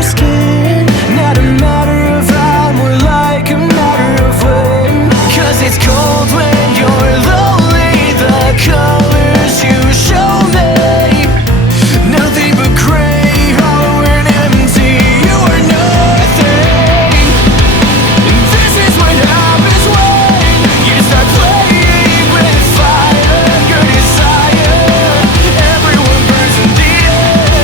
your skin. Not a matter of how, more like a matter of when. 'Cause it's cold when you're lonely. The colors you show me, nothing but gray, hollow and empty. You are nothing. And this is what happens when you start playing with fire. Your desire, everyone burns in the end.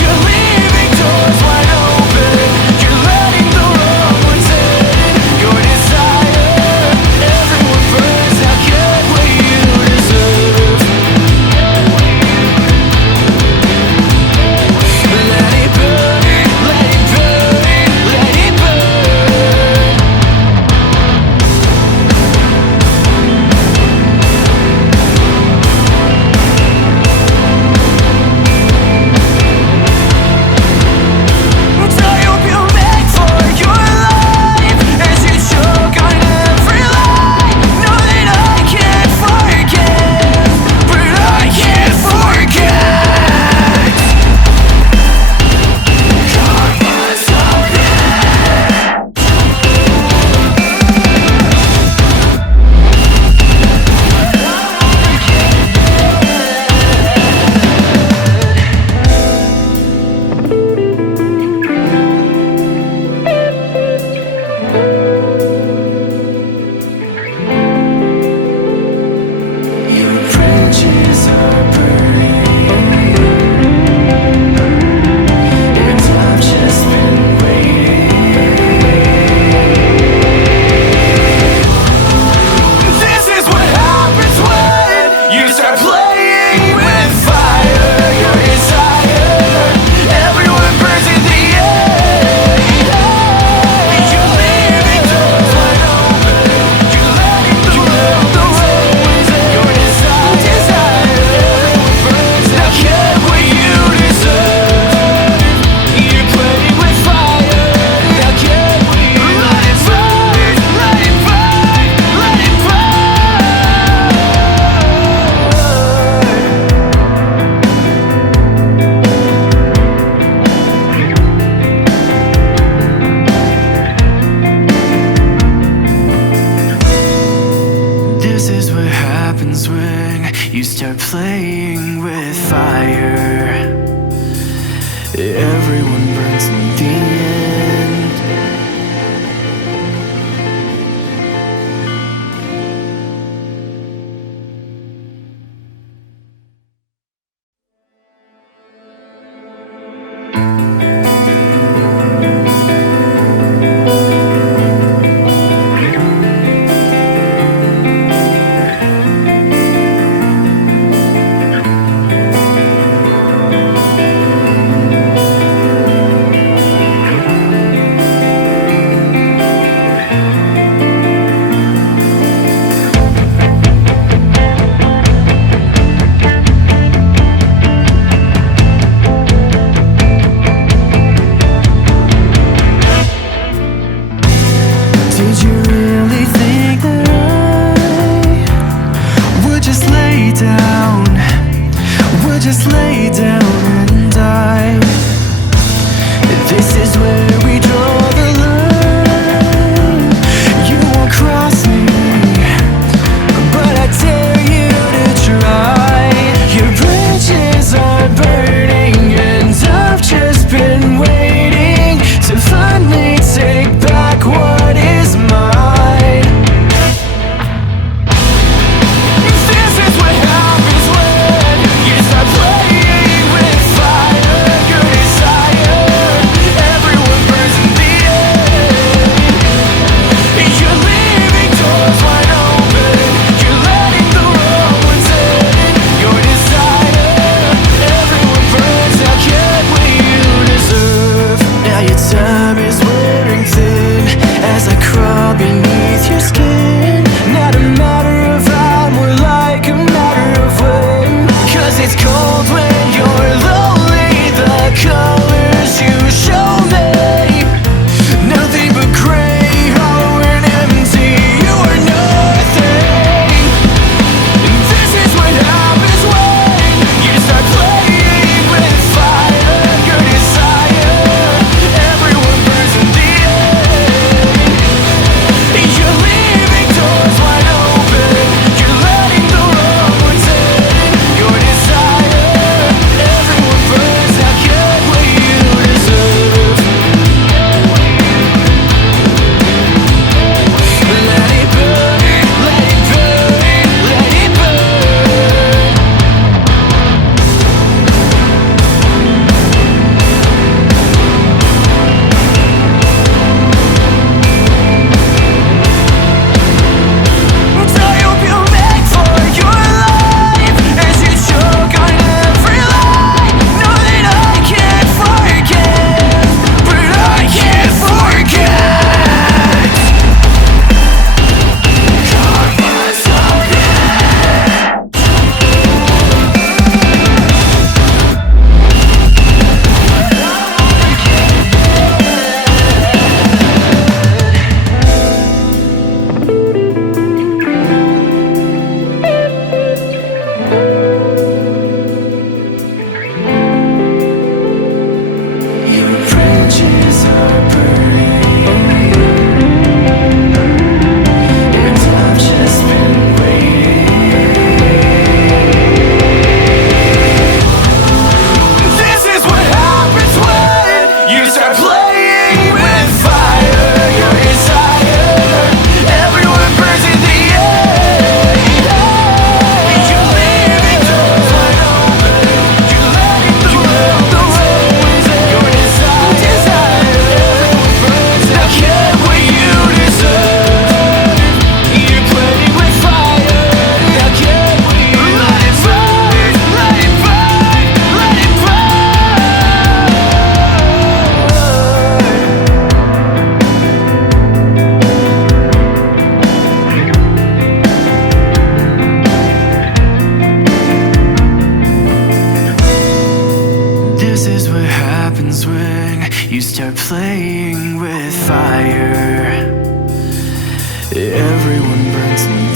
You're leaving doors wide open. You're letting the wrong ones in. Your desire, everyone burns. Now get what you deserve. Let it burn, let it burn, let it burn. I hope you make for your life as you choke on every lie. Know that I can't forgive, but I can't forget. Karma's a Your bridges are burning, and I've just been waiting. This is what happens when you start playing with fire. Your desire, everyone burns in the end. You're leaving doors wide open. You're letting the world in. Your desire, everyone burns. Now get what you deserve. You're playing with fire. Now get what you deserve. Let it burn, let it burn, This is what happens when you start playing with fire. Everyone burns in the end. happens when you start playing with fire. Everyone burns in